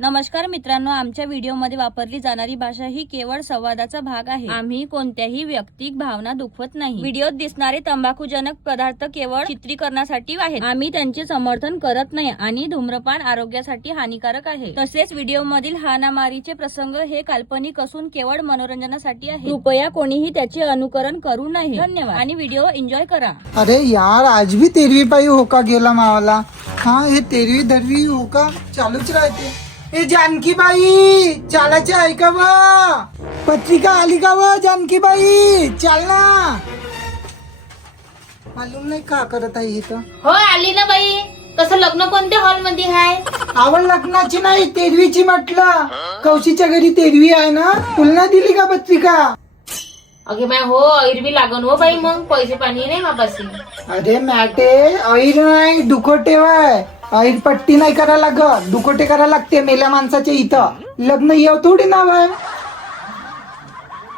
नमस्कार मित्रांनो, आमच्या व्हिडिओमध्ये वापरली जाणारी भाषा ही केवळ संवादाचा भाग आहे. आम्ही कोणत्याही वैयक्तिक भावना दुखवत नाही. व्हिडिओत दिसणारे तंबाखूजनक पदार्थ केवळ चित्रीकरणासाठी आहेत. आम्ही त्यांचे समर्थन करत नाही आणि धूम्रपान आरोग्यासाठी हानिकारक आहे. तसेच व्हिडिओमधील हाणामारीचे प्रसंग हे काल्पनिक असून केवळ मनोरंजनासाठी आहे. कृपया कोणीही त्याचे अनुकरण करू नये. धन्यवाद आणि व्हिडिओ एन्जॉय करा. अरे यार, आज भी 13वीं पायी होका गेला मावाला. हाँ, हे 13वीं 10वीं होका चालूच राहते. ए जानकी बाई, चालायचे आहे का व? पत्रिका आली का व जानकी बाई? चाल ना. मालूम नाही का करत आहे इथं. हो आली ना बाई. तसं लग्न कोणत्या हॉल मध्ये आहे? आवड लग्नाची नाही, 13वीची म्हटलं. कौशीच्या घरी 13वी आहे ना, तुला नाही दिली का पत्रिका? अगे बाय हो, ऐरवी लागन हो बाई, मग पैसे पाणी नाही मापाशी. अरे मॅटे, ऐर नाही दुखोटे वाय. ऐर पट्टी नाही करायला लागत, दुखोटे करायला लागते मेल्या माणसाच्या इथं. लग्न येऊ थोडी ना बाय.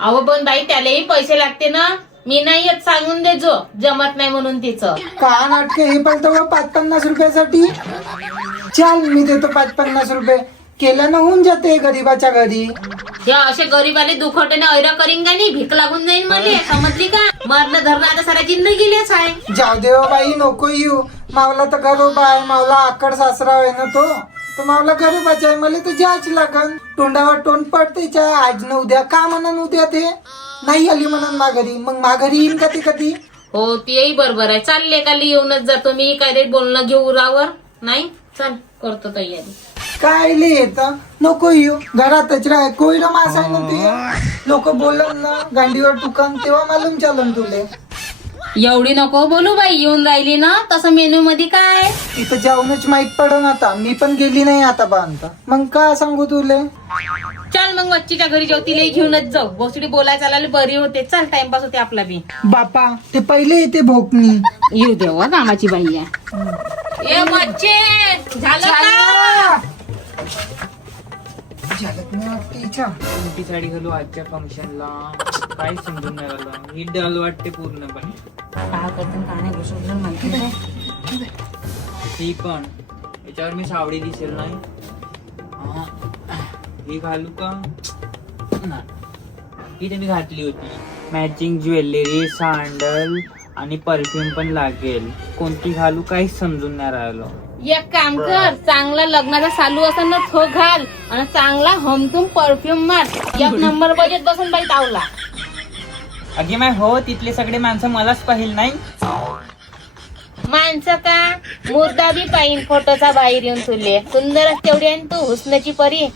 अहो पण बाई, त्यालाही पैसे लागते ना. मी नाही येत, सांगून देजो जमत नाही म्हणून तिचं. का नाटक हे पण तर 5-50 रुपयासाठी. चाल, मी देतो 5-50 रुपये. केल्यानं होऊन जाते गरीबाच्या घरी. हे असे गरीबाले दुखवटेने ऐरा करीन का नाही, भीक लागून जाईन मला, समजली का? मरण धरणं आता साऱ्या जिंदगीलेच आहे. जाऊ दे बाई, नको येऊ. मावला तर गरोबा आहे, मावला आकड सासरा आहे ना तो मावला गरीबाचा आहे. मला तर जायच लागन. तोंडावर तोंड पडतेच आहे. आज न उद्या का म्हणून उद्या ते नाही आली म्हणून माघारी, मग माघारी येईन का ते कधी? हो, तेही बरोबर आहे. चालले का येऊनच जातो मी, काय रे बोलणं घेऊ रावर नाही. चल, करतो तयारी. काय येत नको येऊ, घरातच राह. कोयला मास आहे ना ते. लोक बोलन ना गांडीवर टुकन, तेव्हा मालूम चालन तुले. एवढी नको बोलू बाई, येऊन राहिली ना. तसं मेनू मध्ये काय इथं जाऊनच माहित पडन. आता मी पण गेली नाही आता बांधता, मग का सांगू तुले. चल मग वच्चीच्या घरी जाऊ, तिला घेऊनच जाऊ. बोसडी बोलायला चालायला बरी होते. चल, टाइमपास होते आपला बी. बापा ते पहिले येते भोकणी. येऊ देवा, कामाची बाई आहे. ए बच्चे, झालं का? झालंच नाही वाटते हिच्या. मोठी साडी घालू आजच्या फंक्शनला, काय समजून नाही राहिलं. ही डल वाटते पूर्णपणे. काय करतो का नाही बसवलं माहिती नाही. ही पण याच्यावर मी सावडी दिसेल नाही. हा. ही घालू का नाही, ही तर मी घातली होती. मॅचिंग ज्वेलरी, सँडल आणि परफ्यूम पण लागेल. कोणती घालू काहीच समजून नाही राहिलो. एक काम कर, चांगला लग्नाचा चालू असेल ना तो घाल आणि चांगला हमतूम परफ्यूम मार. एक नंबर बजेट बसून बाई तावला. अगे माय हो, तिथले सगळे माणसं मलाच पाहिल नाही. माणसं का मुर्दा बी पाहिन फोटोचा बाहेर येऊन तुले. सुंदरच तेवढी आहे तू, हुस्नची परी.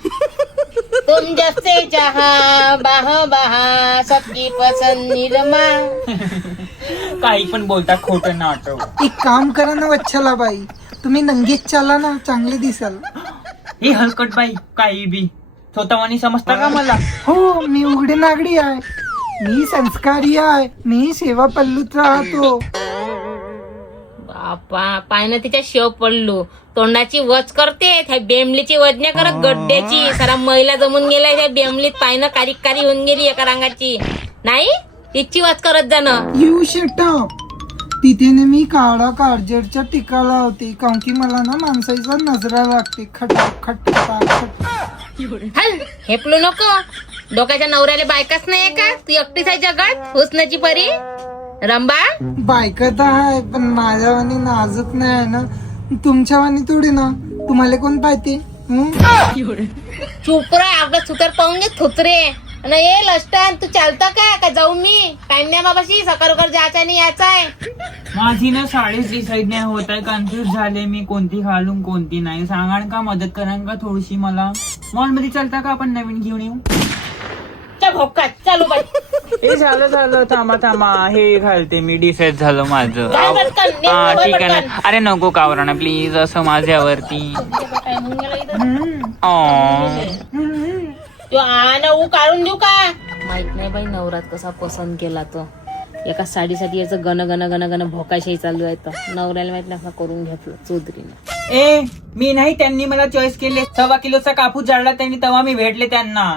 तुम जसे जहा बाहा बाहा, सबकी पसंद निरमा. काही पण बोलता, खोटं नाटक. एक काम करा ना वच्छला बाई, तुम्ही नंगीच चाला ना, चांगले दिसाल. ही हलकट बाई काही बी स्वतःवानी समजता का मला? हो, मी उघडे नागडी आहे, मी संस्कारी आहे, मी सेवा पल्लूत राहतो. बापा, पायनं तिच्या शेव पडलो. तोंडाची वच करते, त्या बेमलीची वज नाही करत, गड्ड्याची. सारा महिला जमून गेलाय त्या बेमलीत. पायनं कारी होऊन गेली एका रंगाची. नाही तिची वच करत जाणं. You shut up. तिथे मी काळा कार्जरच्या टिका लावते, कारण की मला ना माणसाचा नजरा लागते. हल, हेपलो नको. डोक्याच्या नवऱ्याला बायकाच नाहीये का? तू एकटीच आहे जगात, हुसनाची परी रंबा. बायकत आहे, पण माझ्यावानी नाजूक नाही आहे ना. तुमच्यावानी थोडी ना. तुम्हाला कोण पाहते? चुप रे, आपलं सुतर पाहून घे थुतरे. आणि ये लष्टन, तू चालतं का जाऊ मी? टाइम नाही बाबाशी, सकाळ जायचा नाही याचा आहे. माझी ना साडीच डिसाईड नाही होत आहे. कन्फ्युज झाले मी, कोणती घालून कोणती नाही. सांगाण का, मदत करान का थोडीशी मला? मॉल मध्ये चालता का आपण नवीन घेऊन येऊ? भोकात चालू बाई. हे झालं थांबा, हे घालते मी. डिसाईड झालं माझं. काय पटकन, नेम हा बाई ठीक आहे पटकन. ना. अरे नको कावराना प्लीज असं माझ्यावरती. तो ऊ काढून देऊ का? माहित नाही बाई नवरात कसा पसंत केला तो. एका साडीसाठी याचं गण गण गण गण भोकाशाही चालू आहे. तर नवऱ्याला माहित नाही करून घेतलं चौधरीने. ए मी नाही, त्यांनी मला चॉईस केले. 1.25 किलोचा कापूस जाळला त्यांनी, तेव्हा मी भेटले त्यांना.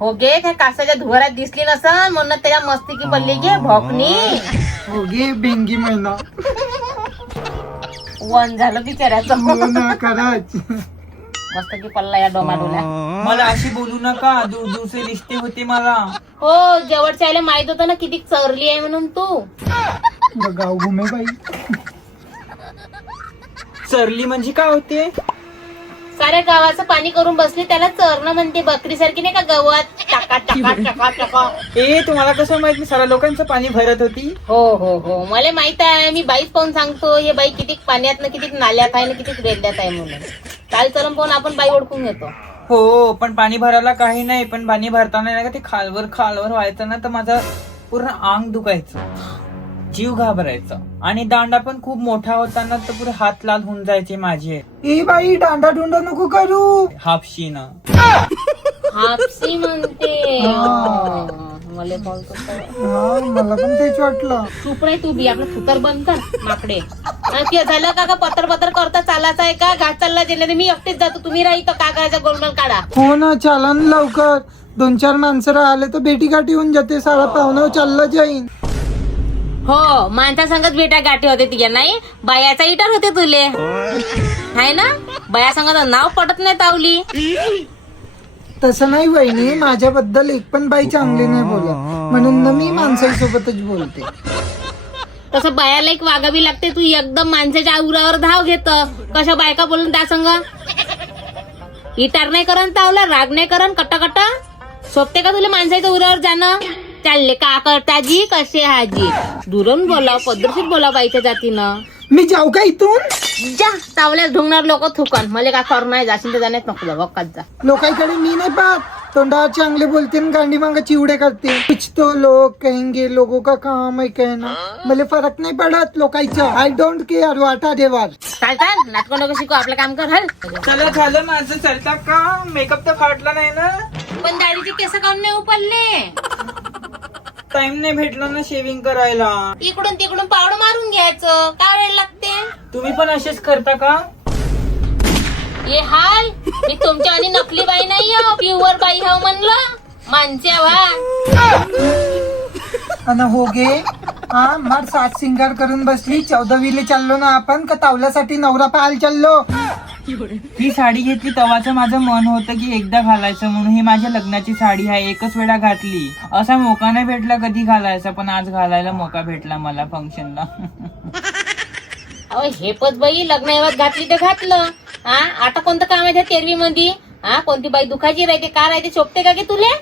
हो गे, त्या कासाच्या धुवारात दिसली नसन म्हणून त्याच्या मस्ती की पडली गे भोकनी. हो गे, बेंगी महिना वन झालं बिचाऱ्याचं. खरंच. मस्त की पल्ला या डोमाडोल्या. मला अशी बोलू नका, दूर दूरचे रिश्ते होते मला. हो जवळच्या आईला माहित होतं ना किती चरली आहे म्हणून तू. गाव घुमे बाई. चरली म्हणजे काय होते? साऱ्या गावाचं पाणी करून बसली त्याला चरणं म्हणते. बकरी सारखी नाही का गवत टाका टाका टाका टाका. ए तुम्हाला कसं माहित मी साऱ्या लोकांचं पाणी भरत होती? हो हो हो मला माहित आहे. मी बाईच पाहून सांगतो हे बाई किती पाण्यात ना किती नाल्यात आहे ना किती रेल्ल्यात आहे म्हणून. चाल चलन पाहून आपण बाई ओळखून घेतो. हो पण पाणी भरायला काही नाही, पण पाणी भरताना नाही का ते खालवर खालवर व्हायचं ना तर माझं पूर्ण अंग दुखायचं, जीव घाबरायचा. आणि दांडा पण खूप मोठा होता ना तर पुरे हात लाल होऊन जायचे माझे. ए बाई दांडा डुंडा नको करू. हापशी ना हापसी म्हणते. मला बोलतो हा मला पण तेच वाटलं. चूप रे तू बी आपलं थुतर बंद कर माकडे. ते झालं का पत्र पत्र करता चालायचं आहे का? घाट चालला गेले मी एकटेच जातो. तुम्ही राही तर काय करायचं गोलमाल काढा. हो ना चालन लवकर. 2-4 माणसं राहिले तर भेटी गाठी होऊन जाते. सारा पाहुणं चाललं जाईन. हो माणसा संगत बेटा गाठी होते तिघ्या नाही बायाचा इटार होते तुले हाय ना. बाया संगत नाव पडत नाही तावली. तसं नाही वहिनी, माझ्याबद्दल एक पण बाई चांगली नाही बोलत म्हणून ना मी माणसांसोबतच बोलते. तसं बायाला एक वागावी लागते. तू एकदम माणसाच्या उरावर धाव घेत. कशा बायका बोलून त्या संग इटार नाही करण तावला राग नाही करण कट्टा सोपते का तुला माणसाच्या उरावर जाणं? चालले का करता जी कसे हाजी दुरून बोलाव पद्धतशीर बोलाव बाईच्या जातीनं. मी जाऊ का इथून? जा तावल्यात ढुंगणार लोक थुकन मला काय कर नाही जाशील तर जाण्यात नको जा वक्कात जा. लोकांकडे मी नाही पाहत. तोंडावर चांगले बोलते आणि गांडी मांगा चिवडे करते. कुछ तो लोग कहेंगे लोगों का काम है कहना. मला फरक नाही पडत लोकांचा. आय डोंट केअर वाटा देवार. चालतात नाटकं नको शिकू आपलं काम कर. हल चला झालं माझं. चलता का? मेकअप तर फाटला नाही ना? पण दाढीचे केस काऊन नाही उपडले? टाइम नाही भेटला ना शेविंग करायला. इकडून तिकडून पावडं मारून घ्यायचं. काय वेळ लागते? तुम्ही पण असेच करता का? हे हाल मी तुमच्या आणि नकली बाई नाही हो प्युअर बाई हो म्हणलं माणच्या वा. अन हो गे हा मार सात सिंगार करून बसली. 14वीले चाललो ना आपण का तावल्यासाठी नवरा पाहायला चाललो. ही साडी घेतली तेव्हाच माझं मन होतं की एकदा घालायचं म्हणून. ही माझ्या लग्नाची साडी आहे, एकच वेळा घातली. असा मोका नाही भेटला कधी घालायचा, पण आज घालायला मोका भेटला मला फंक्शनला. अहो हे पद बाई लग्नात घातली तर घातलं. हा आता कोणतं काम आहे त्या तेरवी मध्ये? हा कोणती बाई दुखाची राहते का राहते शोभते का गे तुले?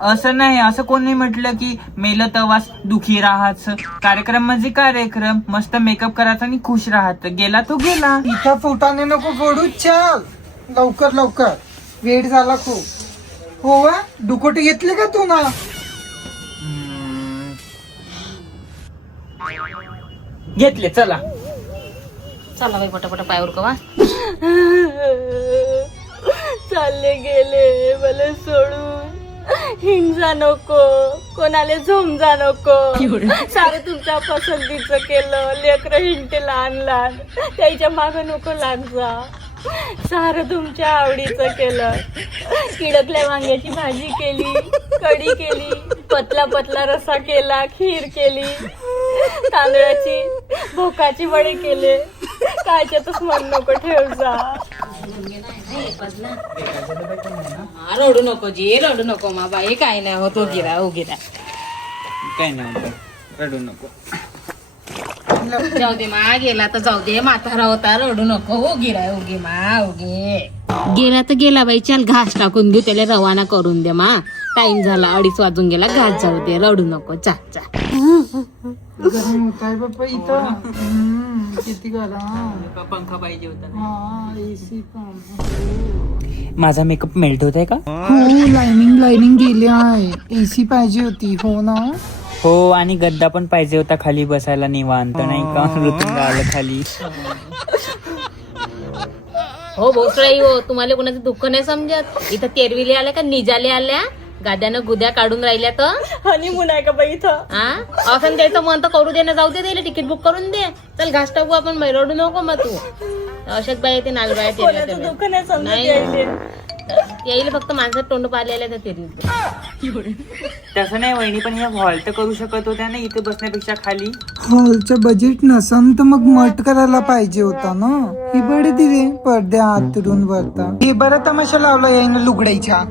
असं नाही, असं कोणी म्हटलं की मेलं तवाच दुखी राहायचं. कार्यक्रम म्हणजे कार्यक्रम, मस्त मेकअप करायचा आणि खुश राहायचं. गेला तो गेला. इथं फुटाने नको फोडू. चाल लवकर लवकर वेळ झाला खूप. हो वा दुकोटी घेतली का तू ना? घेतले चला. चला बाई पटापट पायावर कवा. चालले गेले मला सोडून. हिंसा नको, कोणाला झोमजा नको. सारं तुमच्या पसंतीचं केलं. लेकरं हिंडते लहान लहान त्याच्या मागं नको लाग जा. सारं तुमच्या आवडीचं केलं. किडकल्या वांग्याची भाजी केली, कढी केली, पतला पतला रस्सा केला, खीर केली, तांदळाची भोकाची वडे केले. कायच्यातच मन नको ठेव जा. रडू नको जी रडू नको मा बाई काय नाही होत. उगिरा उगिरा काय नाही होतं, रडू नको. जाऊ दे मा गेला तर जाऊ दे. म्हातारा होता रडू नको. उगिरा उगी मा उगे गेला तर गेला बाई. चल घास टाकून देऊ त्याला रवाना करून दे मा. टाइम झाला 2:30 वाजून गेला. घास जाऊ दे रडू नको. चा चा गरम होत आहे बाप्पा इथं. किती गरम. पंखा पाहिजे होता. हा एसी पण. माझा मेकअप मेल्ट होत आहे का? हो लाईनिंग गेली आहे. एसी पाहिजे होती. हो ना. हो आणि गद्दा पण पाहिजे होता खाली बसायला निवांत, नाही का? ऋतुंग आलं खाली. हो भोसळाई हो तुम्हाला कोणाचं दुःख नाही समजत. इथं तेरविले आल्या का निजाले आल्या गाद्यानं गुद्या काढून राहिल्या तर हनीमून आहे का बाई इथं? हा असं द्यायचं मन तर करू दे ना. जाऊ दे त्याला तिकीट बुक करून दे. चल घास टाकू आपण. रडू नको मग तू. अशाच बाई येते नाल बाय कोणाचं दुःख नाही समजत यायले. येईल फक्त माणसात तोंड पाहिलेल्या तर तरी तसं नाही वहिनी, पण ह्या हॉल तर करू शकत होत्या ना इथे बसण्यापेक्षा खाली. हॉलचं बजेट नसन तर मग मट करायला पाहिजे होता ना. ही बडे दिले पडद्या आतरून वरता. हे बरं तमाशा लावला यायनं लुगडायच्या.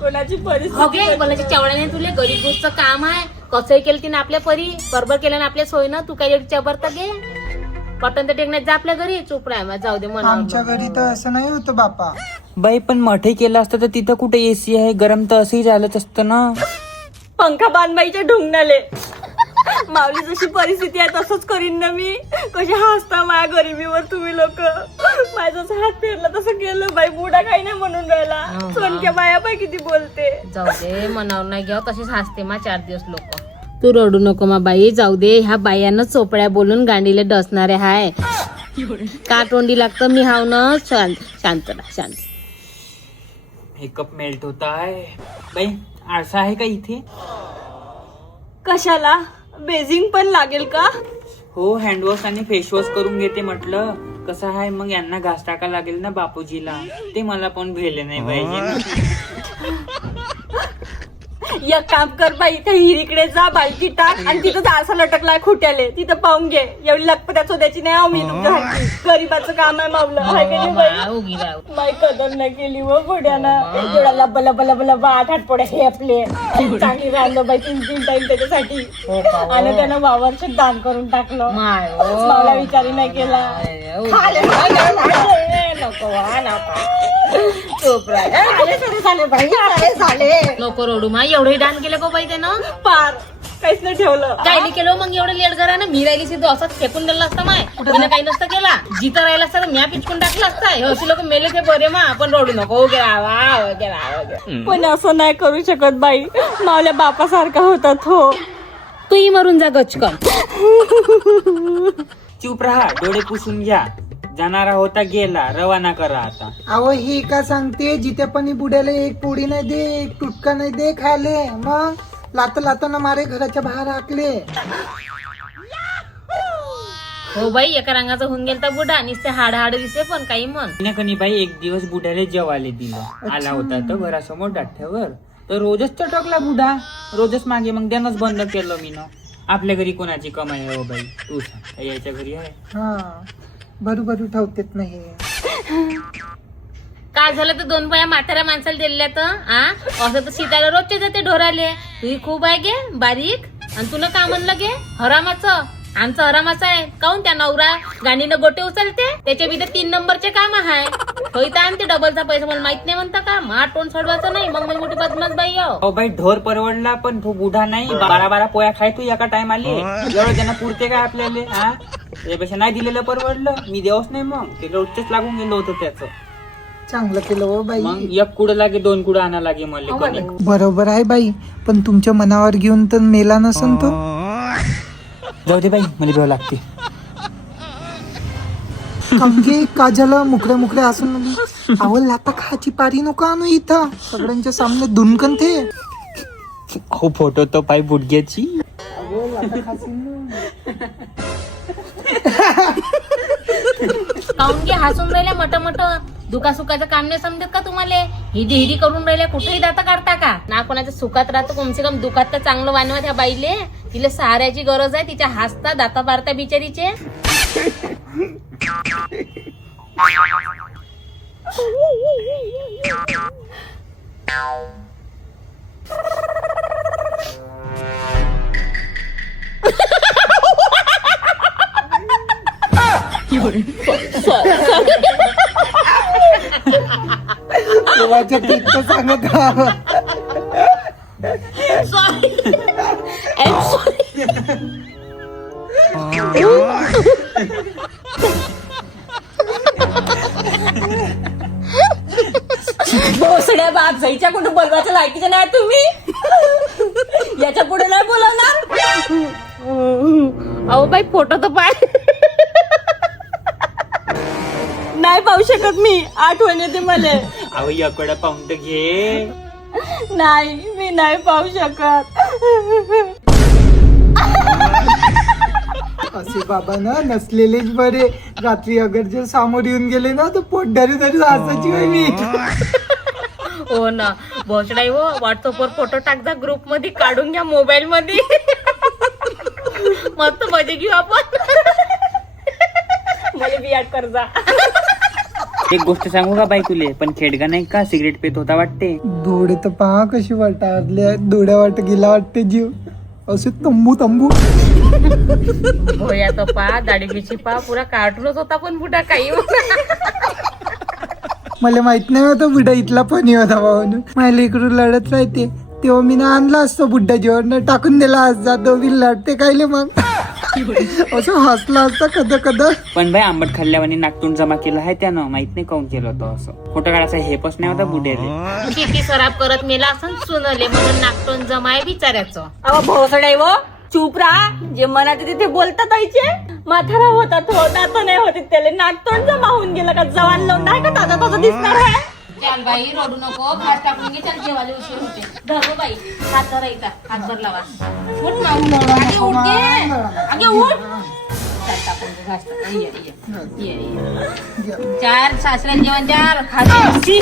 कोणाची परिस्थिती ओके बोलायची चवड्याने तुले गरीब गोष्टचं काम आहे. कसंही केलं तिने आपल्या परी बरोबर केलं ना आपल्या सोयीनं. तू काय एवढी चबरता घे पटन तर टेकण्यात जा आपल्या घरी. चुप राह जाऊ दे आमच्या म्हणा. घरी तर असं नाही होतं बापा. बाई पण मठही केलं असतं तर तिथं कुठे एसी आहे, गरम तर असंही झालंच असतं ना. पंखा बांधबाईच्या ढुंगणाले. माऊली जशी परिस्थिती आहे तसंच करीन ना मी. कशी हसता माझ्या गरिबीवर तुम्ही लोक. माझा हात फिरला तसं केलं बाई. बुडा काही नाही म्हणून राहिला. सोनक्या बाया बाई किती बोलते. जाऊ दे मनावर नाही घ्या तशीच हसते मा 4 दिवस लोक. तू रडू नको मा बाई. जाऊ दे ह्या बायांना चोपड्या बोलून गांडीले डसणारे हाय. का तोंडी लागतं मी हाव ना. शांत शांत राहा शांत. मेकअप मेल्ट होता आहे. बाई आरसा आहे का इथे? कशाला बेजिंग पण लागेल का? हो, हँडवॉश आणि फेसवॉश करून घेते म्हटलं. कसं आहे मग यांना घास टाका लागेल ना बापूजीला. ते मला पण भेले नाही पाहिजे ना. एक काम कर बाई. त्या हिरीकडे जा, बालटी टाक आणि तिथं आरसा लटकलाय खुट्याले. तिथं पाहून घे. एवढी लखपत्या चोद्याची नाही आहो मी तुमच्या. गरीबाचं काम आहे मावलं. हाय का नाही बाई? उगी राव. माई कदर नाही केली व घोड्यानं. एवढा लब्बा लब्बा लब्बा लब्बा 8 पोड्या हे आपले चांगली राहिलं बाई 3 टाइम त्याच्यासाठी. आणि त्यानं वावरचं दान करून टाकलं. माय मला विचारी नाही केला. नको चोप नको रडू मा. एवढे दान केलं का बाई त्यानं? पार काहीच नाही ठेवलं. काय केलं मग एवढं लेट करा ना. मी राहिली सिद्धू असंच फेकून दिला असता माय. तिने काही नसतं केला. जिथं राहिला असता तर म्या पिचकून टाकला असता. हे असे लोक मेले ते बरे मा. आपण रडू नको. पण असं नाही करू शकत बाई. मावल्या बापासारखा होता तो. तूही मरून जा गचकन. चूप राहा, डोळे पुसून घ्या. जाणारा होता गेला, रवाना करा आता. अहो ही का सांगते जिथे पण बुड्याला एक पोळी नाही दे, एक तुटका नाही दे खायले. मग लाताना मारे घराच्या बाहेर हाकले. हो बाई एका रंगाचा होऊन गेलता बुडा. नुसते हाड दिसे पण काही म्हण. कणी बाई एक दिवस बुड्याला जेवायला दिलं. आला होता तर घरासमोर डाठ्यावर. तर रोजच चटकला बुडा. रोजच मागे. मग त्यानंच बंद केलं मी ना. आपल्या घरी कोणाची कमाई आहे हो बाई? तू सांग, याच्या घरी आहे? हा बरोबर ठेवतेत नाही. काय झालं तर 2 बाया म्हाताऱ्या माणसाला दिल्या तर असं तर सीताला रोजचे जाते ढोराले. तुही खूप आहे गे बारीक. आणि तुला का म्हणलं गे हरामाचं? आमचं हरामाचं आहे. काऊन त्या नवरा गाणीनं गोटे उचलते त्याच्या बी 3 नंबरचे काम आहे. होई तर आणते डबलचा पैसा. मला माहित नाही म्हणता का? मा तोंड सोडवायचं नाही मग मोठी बदमाश बाई हो बाई ढोर परवडला पण तो बुढा नाही. 12 पोया खाय तू एका टाइम आले. एवढं त्यांना पुरते काय आपल्याला? हा त्यापेक्षा नाही दिलेलं परवडलं. मी देवच नाही. मग ते रोजच लागून गेलो होतं त्याचं. चांगलं केलं हो बाई. मग 1 कुडं लागे 2 कुडं आणा लागे मला. बरोबर आहे बाई. पण तुमच्या मनावर घेऊन तर मेला नसन तो. जाऊ दे बाई, मला भेव लागते. कमगे काजला मुकड्या असून अहो लाता खाची पारी नको आणू इथं सगळ्यांच्या सामने दुनकन ते. हो फोटो तो पाय बुडग्याची. काऊन की हसून राहिल्या मट दुखा सुखाचं काम नाही समजत का तुम्हाला? हिडी करून राहिल्या. कुठेही दाता काढता का ना? कोणाच्या सुखात राहतं कमसे कम. दुखात तर चांगलं वानवा त्या बाईले. तिला सहाऱ्याची गरज आहे. तिच्या हसता दाता पारता बिचारीचे. देवाच्या तिथं सांगत भोसड्या बाप जायच्या कुठं बोलवायच्या लायकीच्या नाही तुम्ही. याच्या पुढे नाही बोलवणार. अहो बाई फोटो तर पाय. नाही पाहू शकत मी. आठवण येते मला. अहो याकडे पाहून तर घे. नाही मी नाही पाहू शकत. असे बाबा ना नसलेलेच बरे. रात्री अगर जर समोर येऊन गेले ना तर पोट धरी धरी हसायची बाई मी. हो ना भोसडाई हो, व्हॉट्सअपवर फोटो टाकता ग्रुप मध्ये, काढून घ्या मोबाईल मध्ये. मस्त मजे घेऊ आपण. मला बी ऍड कर जा. एक गोष्ट सांगू का बाई तुले, पण खेडगा नाही का सिगरेट पेत होता वाटते. डोळे तर पहा कशी वाटारले आहेत. डोळ्या वाट गेला वाटते जीव. असे तंबू तंबू. भोया तो पा दाढीची पा पुरा कार्टूनच होता, पण बुडा काही मला माहित नाही होतं बुड्ढा इथला पण होता म्हणून. माझ्या इकडून लढत राहते तेव्हा मी ना आणला असतो बुड्ढा जेवण टाकून दिला असता. दोघी लढते कायले मग. असं हसला असता कदा कदा. पण बाई आंबट खाल्ल्यावानी नाकतोंड जमा केलं आहे त्यानं, माहित नाही काऊन केलं होतं असं. फोटो काढायचा हेपच नाही होता बुड्याले. किती सराब करत मेला असं सुनले म्हणून नाकटोन जमाय बिचाऱ्याचं. अहो भोसडाई वो, चूप राहा. जे मनात तिथे बोलतात आईचे. म्हातारा होता तो, दात नाही होते त्याला, नाकतोंड जमा होऊन गेलं का, जवान लावून नाही का ताजा ताजा दिसणार आहे. चल बाई रडू नको, घास टाकून घे. चल जेवायला उशीर होते. धरो बाई हात धरायचा, हातभर लावा. उठ ना, आगे उठ गे, आगे उठ. चल टाकून घे, घास टाकून. ये ये ये. चार सासऱ्याला जेवण द्या. खाते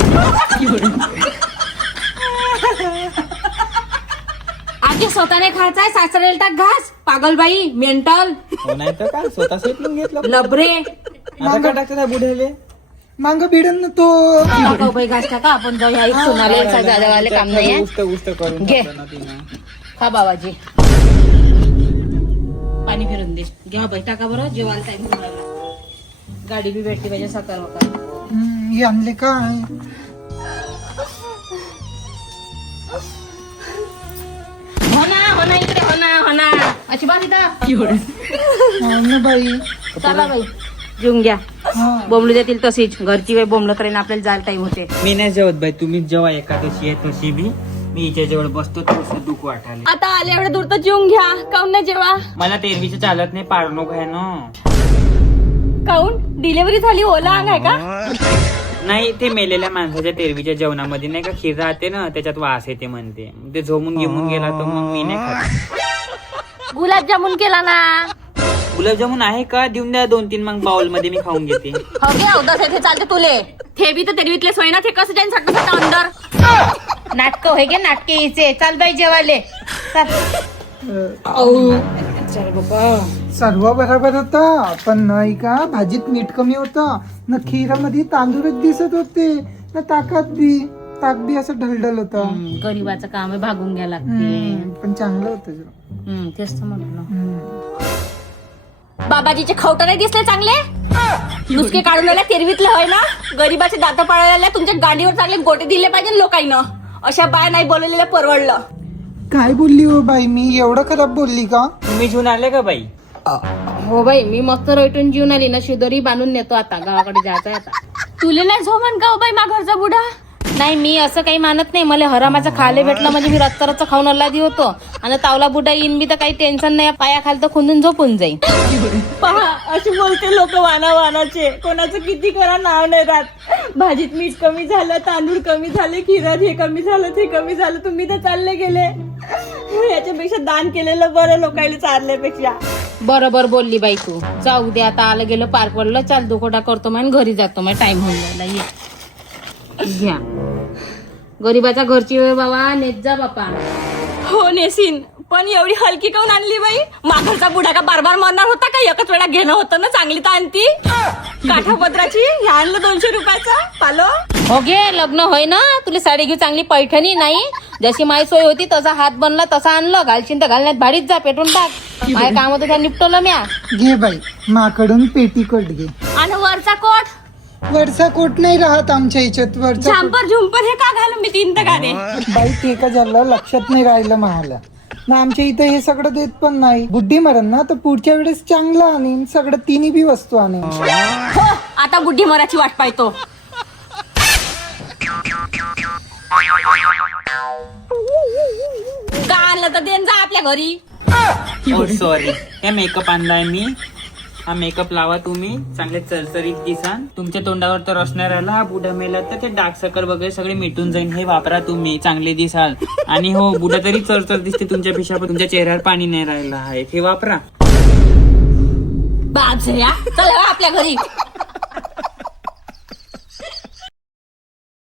आगे स्वतःने खायचाय, सासऱ्याला टाक घास. पागलबाई, मेंटल, नाही तर काय स्वतः सेटलून घेतलं. लबरे. आता काय टाकतात बुड्याले. मांग भिडन ना तो. बाई घास टाका, आपण जाऊया. एक सोनाले जायवाले काम नाही उस्त करून घे. टाकलं ना तिनं. खा बाबाजी, पाणी फिरून दे. घ्या बाई टाका बरं, जेवायला टाइम झाला. गाडी बी भेटली पाहिजे सकाळ वकाळ. हे आणले काय. हो ना इकडे, हो ना अशी बात इथं. ना बाई. चला बाई जेवून घ्या. हा. बोंबलू देतील तशीच, घरची वेळ बोंबलं करेन आपल्याला जायला टाइम होते. मी नाही जेवत बाई, तुम्ही जेव्हा एकादशी आहे तशी बी मी हिच्या जवळ बसतो थोडस दुःख वाटायला. आता आले एवढे दूर तर जेवून घ्या. काऊन नाही जेवा. मला तेरवीचं चालत नाही, पारणोक आहे ना. काऊन डिलिव्हरी झाली, ओला अंग आहे का. नाही, ते मेलेल्या माणसाच्या तेरवीच्या जेवणामध्ये नाही का खीर राहते ना, त्याच्यात वास येते म्हणते. ते झोमून घेऊन गेला तर मग मी नाही खात. गुलाबजामुन केला ना. गुलाबजामुन आहे का, देऊन द्या 2-3 मग बाउल मध्ये मी खाऊन घेते. हो घे, अवदास आहे ते चालते तुले. ते बी तर तेरवीतले सोय ना, ते कसं जाईन सट्टा सट्टा अंदर. नाटक होय गे, नाटके यायचे. चाल बाई जेवायले. चल बाबा. सर्व बरोबर होता, पण नाही का भाजीत मीठ कमी होतं ना, खीरामध्ये तांदूळच दिसत होते ना, ताक बी असं ढलढल होतं. गरीबाचं काम आहे, भागून घ्या लागते. पण चांगलं होतं. तेच तर म्हटलं. बाबाजीचे खवट नाही दिसले चांगले. नुसके काढून आल्या तेरवीतले होय ना. गरीबाचे दात पाळायला तुमच्या गाडीवर चांगले गोटे दिले पाहिजे लोकांना. अशा बाय नाही बोललेलं परवडलं. काय बोलली हो बाई मी, एवढं खराब बोलली का. तुम्ही घेऊन आले का बाई. हो बाई, मी मस्त रेटून जीवन आली ना, शिदोरी बांधून नेतो. आता गावाकडे जायचंय. आता तुले नाही झोमन का बाई मा घरचा बुडा. नाही, मी असं काही मानत नाही. मला हरामाचं खाले भेटलं म्हणजे मी रच्चा खाऊन अल्लादी होतो. आणि तावला बुडा येईन बी तर काही टेन्शन नाही. पाया खाली तर खुंदून झोपून जाईल. पहा अशी बोलते लोक वानाचे. कोणाचं किती करा नाव नाही राहत. भाजीत मीठ कमी झालं, तांदूळ कमी झाले, खिरात हे कमी झालं, ते कमी झालं. तुम्ही तर चालले गेले. याच्यापेक्षा दान केलेलं बरं लोकांना चालल्यापेक्षा. बरोबर बोलली बाई तू. जाऊ दे, आता आलं गेलं पार पडलं. चाल दुखोटा करतो मग घरी जातो. मग टाइम होऊन जायला. ये घ्या. गरीबाचा घरची वेळ बाबा, नेत जा बापा. हो नेसीन, पण एवढी हलकी काऊन आणली बाई. माघरचा बुडा का बार मरणार होता का. एकच वेळा घेणं होतं ना. चांगली तर आणती काठापत्राची. हे आणलं 200 रुपयाचा पालो. हो घे, लग्न होय ना. तुला साडी घेऊ चांगली पैठणी. नाही जशी माई सोय होती तसा हात बनला तसा आणलं. घालशील तर घालण्यात भाडीच जा, पेटून टाक. माझ्या काम होतं त्या निपटवलं म्या. घे बाई, माकडून पेटीकोट घे. आणि वरचा कोट. वरचा कोट नाही राहत आमच्या ह्याच्यात. वरचा कोट. झांपर झुंपर हे का घालून मी 3 गाणे. बाई ते का झालं लक्षात नाही राहिलं मला ना. आमच्या इथं हे सगळं देत पण नाही. बुड्ढी मरण ना तर पुढच्या वेळेस चांगलं आणीन. सगळं तिन्ही बी वस्तू आणीन. हो, आता बुड्ढी मराठी वाट पाहतो. का आणलं तर देन जा आपल्या घरी. सॉरी, हे मेकअप आणलाय मी. हा मेकअप लावा तुम्ही, चांगले चरचरीत दिसाल. तुमच्या तोंडावर तर असणार राहिला. बुडा मेला तर ते डार्क सर्कल वगैरे सगळे मिटून जाईल. हे वापरा तुम्ही, चांगले दिसाल. आणि हो, बुडा तरी चरचर दिसते तुमच्या पिशा, पण तुमच्या चेहऱ्यावर पाणी नाही राहिलं आहे. हे वापरा. बाप झे चल आपल्या घरी